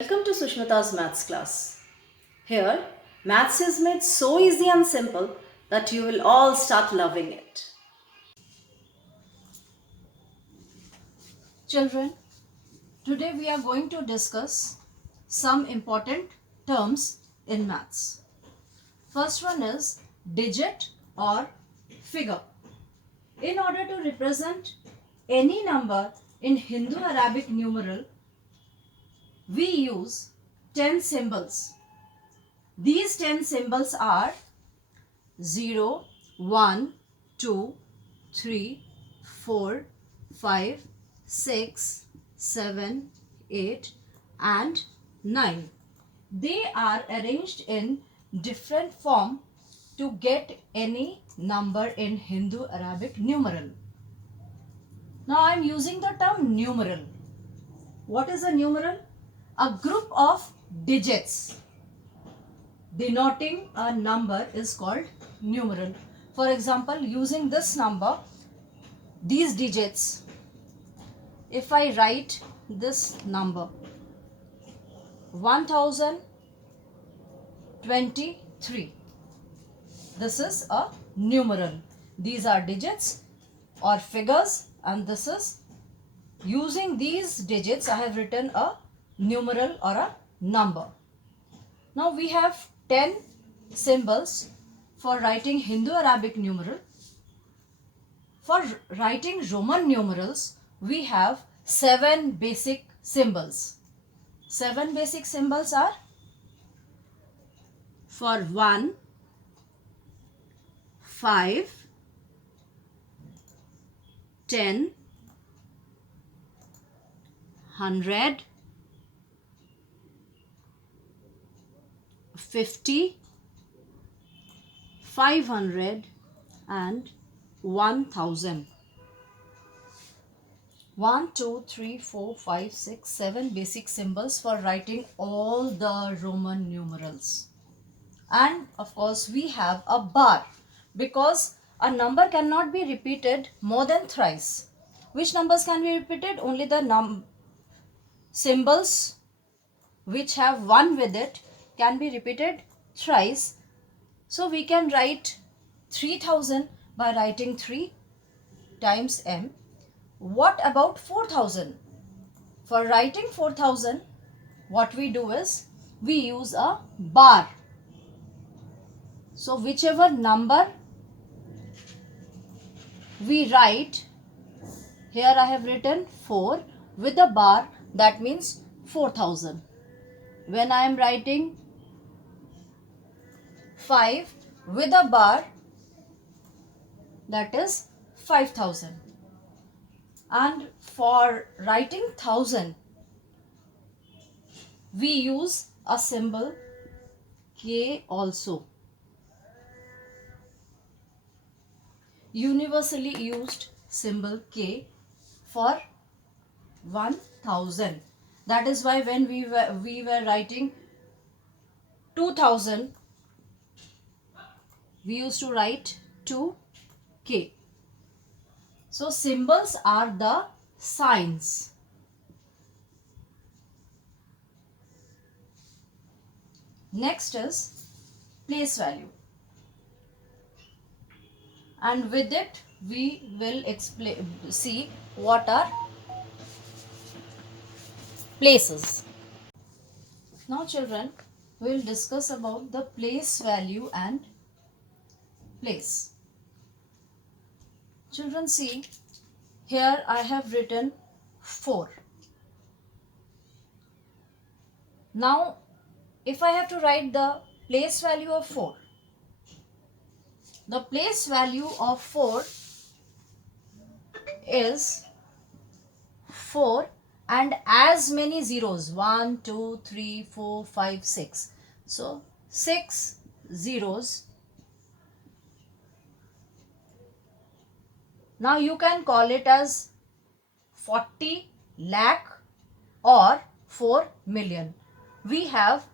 Welcome to Sushmita's maths class. Here, maths is made so easy and simple that you will all start loving it. Children, today we are going to discuss some important terms in maths. First one is digit or figure. In order to represent any number in Hindu-Arabic numeral, we use 10 symbols. These 10 symbols are 0, 1, 2, 3, 4, 5, 6, 7, 8 and 9. They are arranged in different form to get any number in Hindu-Arabic numeral. Now I am using the term numeral. What is a numeral? A group of digits denoting a number is called numeral. For example, using this number, these digits, if I write this number 1023, this is a numeral. These are digits or figures, and this is, using these digits I have written a numeral or a number. Now we have 10 symbols for writing Hindu-Arabic numeral. For writing Roman numerals, we have 7 basic symbols. 7 basic symbols are for 1, 5, 10, 100, 50, 500 and 1000. 1, 2, 3, 4, 5, 6, 7 basic symbols for writing all the Roman numerals. And of course we have a bar, because a number cannot be repeated more than thrice. Which numbers can be repeated? Only the symbols which have 1 with it can be repeated thrice. So we can write 3000 by writing 3 times m. What about 4000? For writing 4000, what we do is we use a bar. So whichever number we write, here I have written 4 with a bar, that means 4000. When I am writing 5 with a bar, that is 5000. And for writing 1000, we use a symbol K also. Universally used symbol K for 1000. That is why when we were writing 2000, we used to write 2K. So symbols are the signs. Next is place value. And with it we will see what are places. Now children, we will discuss about the place value and place. Children, see, here I have written 4. Now if I have to write the place value of 4, the place value of 4 is 4 and as many zeros, 1, 2, 3, 4, 5, 6. So 6 zeros. Now you can call it as 40 lakh or 4 million. We have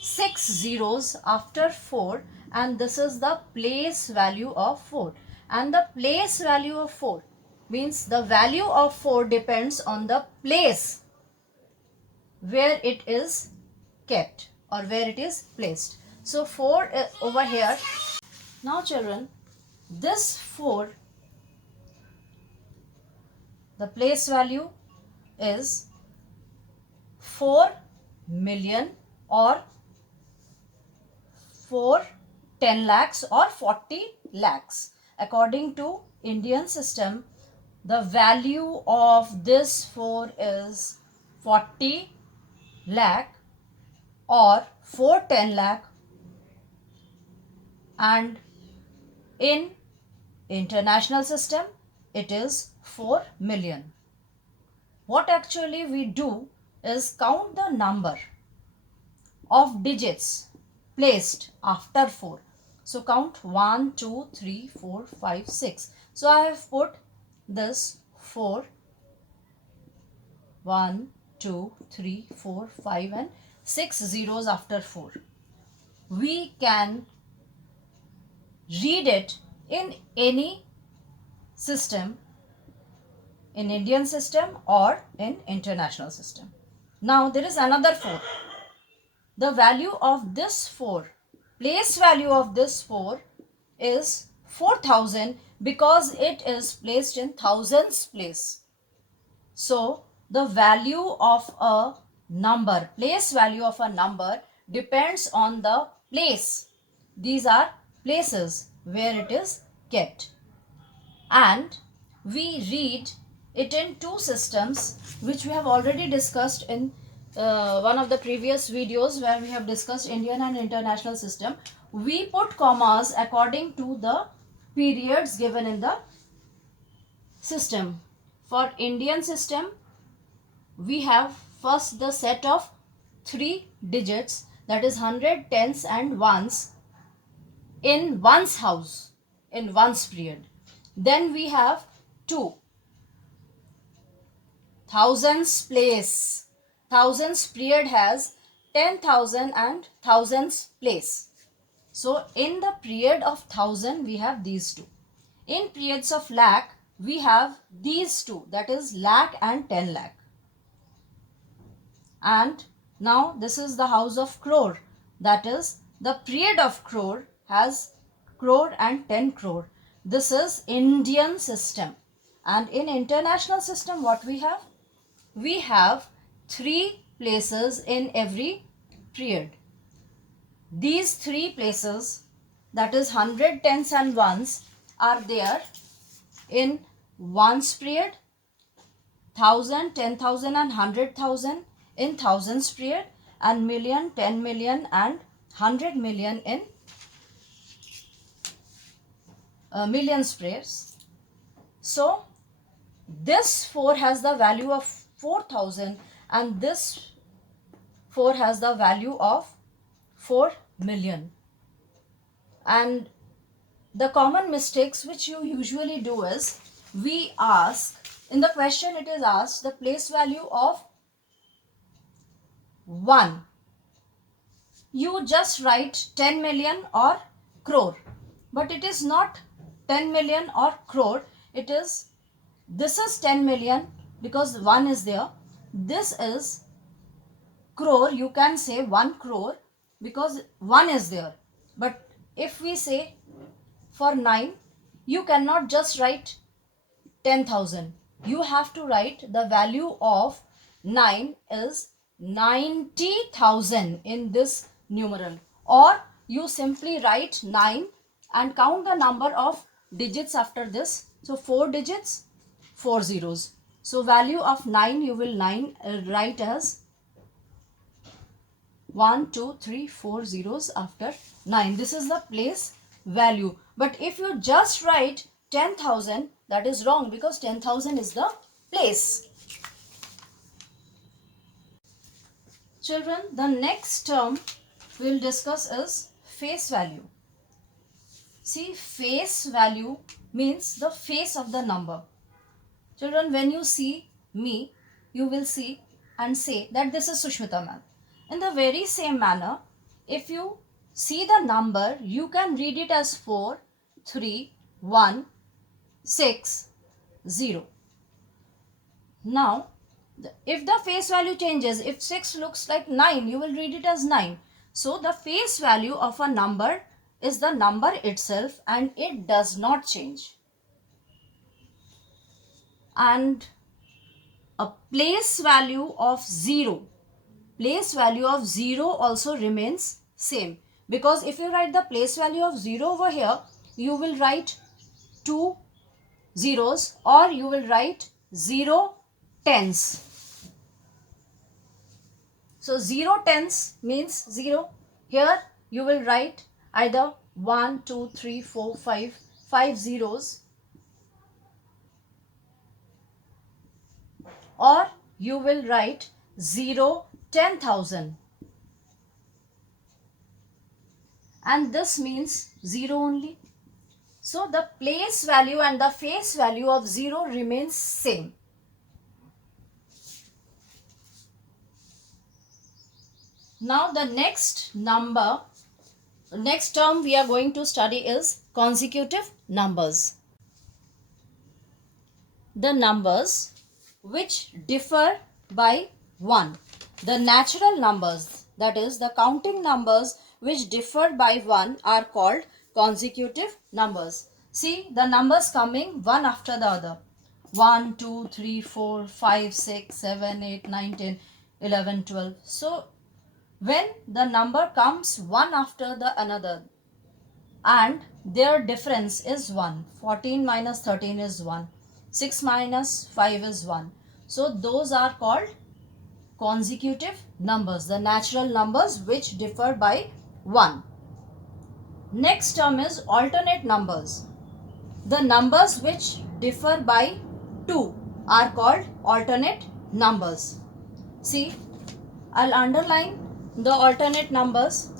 6 zeros after 4, and this is the place value of 4. And the place value of 4 means the value of 4 depends on the place where it is kept or where it is placed. So 4 over here. Now children, this 4, the place value is 4 million or 4 10 lakhs or 40 lakhs. According to Indian system, the value of this 4 is 40 lakh or 410 lakh, and in international system it is 4 million. What actually we do is count the number of digits placed after 4. So count 1, 2, 3, 4, 5, 6. So I have put this 4, 1, 2, 3, 4, 5 and 6 zeros after 4. We can read it in any system, in Indian system or in international system. Now there is another 4. The value of this 4, place value of this 4 is 4000 because it is placed in thousands place. So the value of a number, place value of a number depends on the place. These are places where it is kept. And we read it in two systems which we have already discussed in one of the previous videos where we have discussed Indian and international system. We put commas according to the periods given in the system. For Indian system, we have first the set of 3 digits, that is 100, tens and ones in one's house, in one's period. Then we have 2 thousands place. Thousands period has 10,000 and thousands place. So in the period of 1000 we have these two. In periods of lakh we have these two, that is lakh and 10 lakh. And now this is the house of crore, that is the period of crore has crore and 10 crore. This is Indian system. And in international system what we have? We have 3 places in every period. These 3 places, that is 100, tens and ones, are there in ones period, 1000, 10,000 and 100,000 in thousands period, and million, 10 million and 100 million in millions prayers. So this 4 has the value of 4000 and this 4 has the value of 4 million. And the common mistakes which you usually do is, we ask, in the question it is asked the place value of 1. You just write 10 million or crore, but it is not 10 million or crore. It is, this is 10 million because 1 is there. This is crore, you can say 1 crore because 1 is there. But if we say for 9, you cannot just write 10,000. You have to write the value of 9 is 90,000 in this numeral, or you simply write 9 and count the number of digits after this. So 4 digits, 4 zeros. So value of 9 you will write as 1, 2, 3, 4 zeros after 9. This is the place value. But if you just write 10,000, that is wrong because 10,000 is the place. Children, the next term we will discuss is face value. See, face value means the face of the number. Children, when you see me, you will see and say that this is Sushmita ma'am. In the very same manner, if you see the number, you can read it as 4, 3, 1, 6, 0. Now, If the face value changes, if 6 looks like 9, you will read it as 9. So the face value of a number is the number itself and it does not change. And a place value of 0, place value of 0 also remains same, because if you write the place value of 0 over here, you will write 2 zeros or you will write 0 tens. So 0 tens means 0. Here you will write either 1, 2, 3, 4, 5, 5 zeros, or you will write 0 10,000, and this means 0 only. So the place value and the face value of 0 remains same. Now the next term we are going to study is consecutive numbers. The numbers which differ by 1. The natural numbers, that is the counting numbers which differ by 1, are called consecutive numbers. See the numbers coming one after the other. 1, 2, 3, 4, 5, 6, 7, 8, 9, 10, 11, 12. So when the number comes one after the another and their difference is 1, 14 minus 13 is 1, 6 minus 5 is 1. So those are called consecutive numbers, the natural numbers which differ by 1. Next term is alternate numbers. The numbers which differ by 2 are called alternate numbers. See, I'll underline the alternate numbers.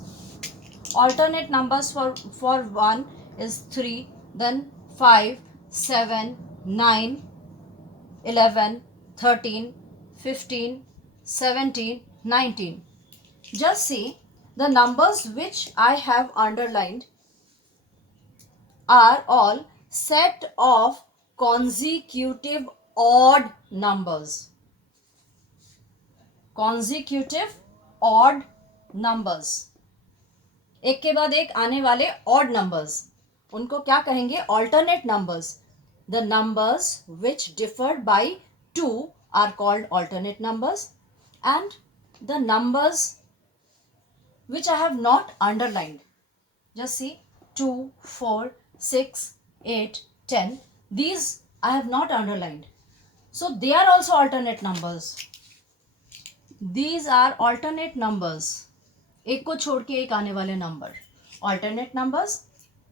Alternate numbers for 1 is 3, then 5, 7, 9, 11, 13, 15, 17, 19. Just see, the numbers which I have underlined are all set of consecutive odd numbers. Consecutive odd numbers. एक के बाद एक आने वाले odd numbers, उनको क्या कहेंगे? Alternate numbers. The numbers which differ by 2 are called alternate numbers, and the numbers which I have not underlined, just see, 2, 4, 6, 8, 10, these I have not underlined, so they are also alternate numbers. These are alternate numbers. एक को छोड़ के एक आने वाले number, alternate numbers.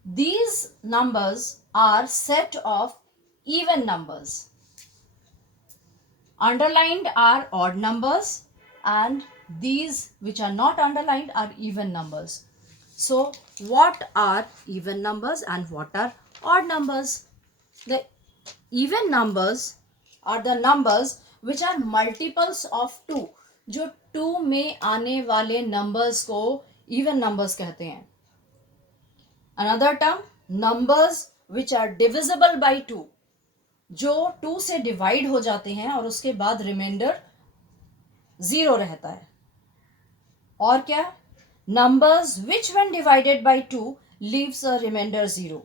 These numbers are set of even numbers. Underlined are odd numbers, and these which are not underlined are even numbers. So what are even numbers and what are odd numbers? The even numbers are the numbers which are multiples of 2. जो 2 में आने वाले numbers को even numbers कहते हैं. Another term, numbers which are divisible by 2. जो 2 से divide हो जाते हैं और उसके बाद रिमाइंडर 0 रहता है. और क्या? Numbers which when divided by 2 leaves a remainder 0.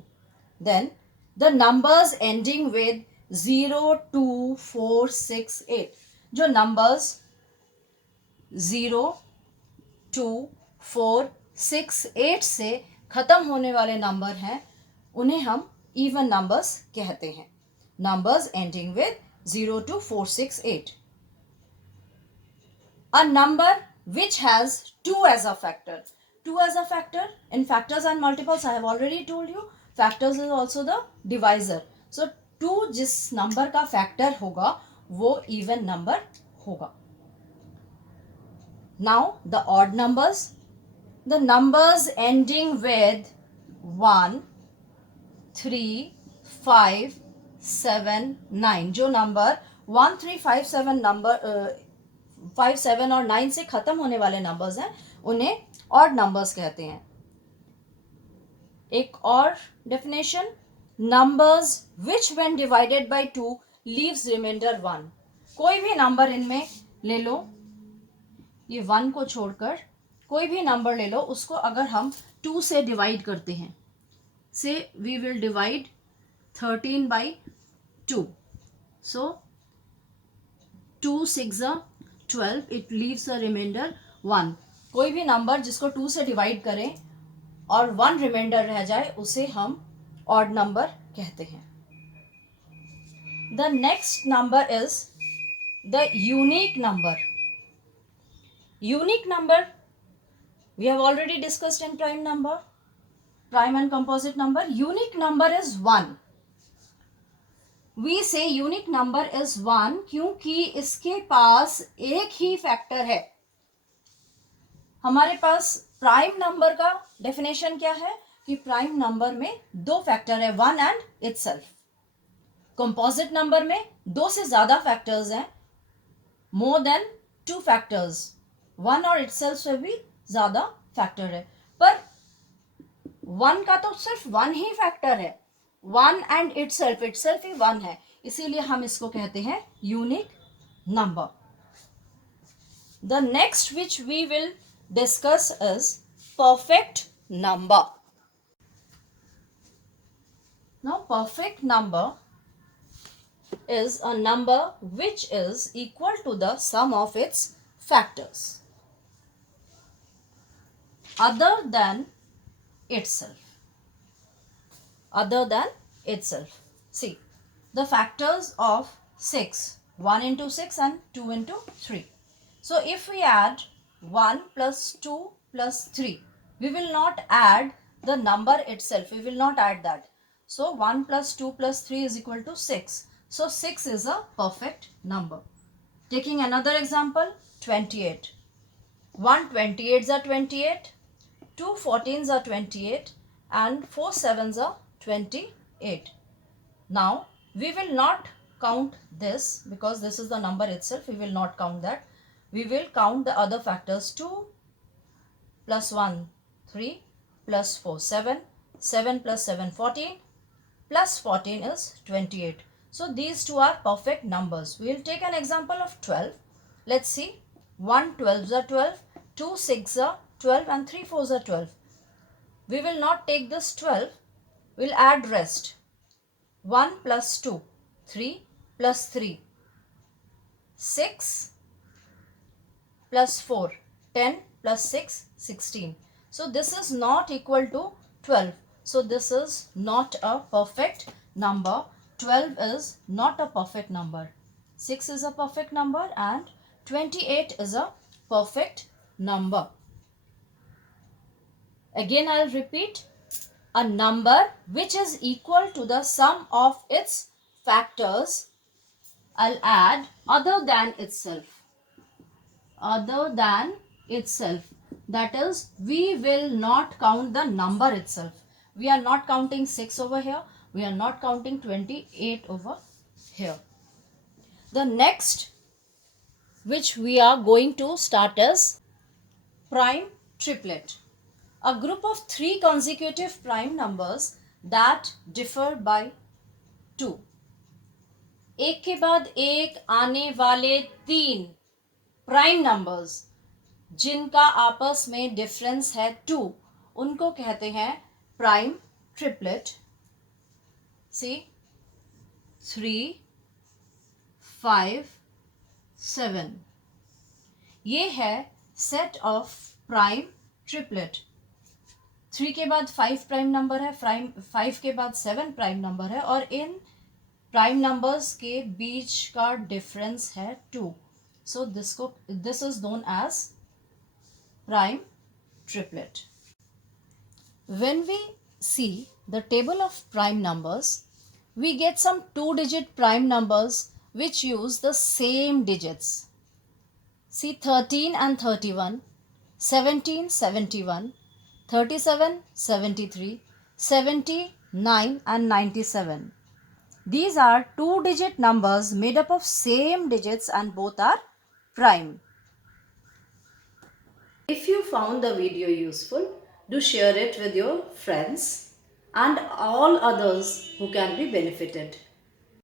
Then the numbers ending with 0, 2, 4, 6, 8. जो numbers 0, 2, 4, 6, 8 से खत्म होने वाले नंबर हैं, उन्हें हम even numbers कहते हैं. Numbers ending with 0, 2, 4, 6, 8. A number which has 2 as a factor. 2 as a factor in factors and multiples, I have already told you. Factors is also the divisor. So 2 जिस number का factor होगा वो even number होगा. Now the odd numbers. The numbers ending with 1, 3, 5, 7, 9. जो number 1, 3, 5, 7 number 5, 7 और 9 से खत्म होने वाले numbers हैं, उन्हें odd numbers कहते हैं. एक और definition, numbers which when divided by 2 leaves remainder 1. कोई भी नंबर इनमें ले लो, ये 1 को छोड़कर कोई भी नंबर ले लो, उसको अगर हम 2 से डिवाइड करते हैं, से we will divide 13 by 2, so 2 6 12, it leaves a remainder 1. कोई भी नंबर जिसको 2 से डिवाइड करें और 1 रिमाइंडर रह जाए उसे हम ऑड नंबर कहते हैं. The next number is the unique number. Unique number we have already discussed in prime number, prime and composite number. Unique number is 1. We say unique number is 1 क्योंकि इसके पास एक ही factor है. हमारे पास prime number का definition क्या है कि prime number में 2 फैक्टर है, 1 एंड इटसेल्फ. कंपोजिट नंबर में 2 से ज्यादा फैक्टर्स हैं, मोर देन 2 फैक्टर्स. 1 और इटसेल्फ से भी ज्यादा फैक्टर है, पर 1 का तो सिर्फ 1 ही फैक्टर है. 1 एंड इटसेल्फ ही 1 है, इसीलिए हम इसको कहते हैं unique number. The next which we will discuss is perfect number. Now perfect number is a number which is equal to the sum of its factors other than itself. See, the factors of 6, 1 into 6 and 2 into 3. So if we add 1 plus 2 plus 3, we will not add the number itself, we will not add that. So 1 plus 2 plus 3 is equal to 6. So 6 is a perfect number. Taking another example, 28. 1 28s are 28, 2 14s are 28 and 4 7s are 28. Now we will not count this because this is the number itself. We will not count that. We will count the other factors. 2 plus 1 3 plus 4 7, 7 plus 7 14, plus 14 is 28. So these two are perfect numbers. We will take an example of 12. Let's see. 1 12s are 12, 2 6s are 12 and 3 4s are 12. We will not take this 12. We will add rest. 1 plus 2, 3 plus 3, 6 plus 4, 10 plus 6, 16. So this is not equal to 12. So this is not a perfect number. 12 is not a perfect number. 6 is a perfect number and 28 is a perfect number. Again I'll repeat. A number which is equal to the sum of its factors, I'll add other than itself. Other than itself. That is, we will not count the number itself. We are not counting 6 over here. We are not counting 28 over here. The next which we are going to start is prime triplet. A group of 3 consecutive prime numbers that differ by 2. एक के बाद एक आने वाले 3 prime numbers जिनका आपस में difference है 2, उनको कहते हैं प्राइम ट्रिपलेट. See, 3 5 7. ये है सेट ऑफ प्राइम ट्रिपलेट. 3 के बाद 5 प्राइम नंबर है, 5 के बाद 7 प्राइम नंबर है और इन प्राइम नंबर्स के बीच का डिफरेंस है 2. So this is known as prime triplet. When we see the table of prime numbers, we get some 2-digit prime numbers which use the same digits. See 13 and 31, 17 71, 37 73, 79 and 97. These are 2-digit numbers made up of same digits and both are prime. If you found the video useful, do share it with your friends and all others who can be benefited.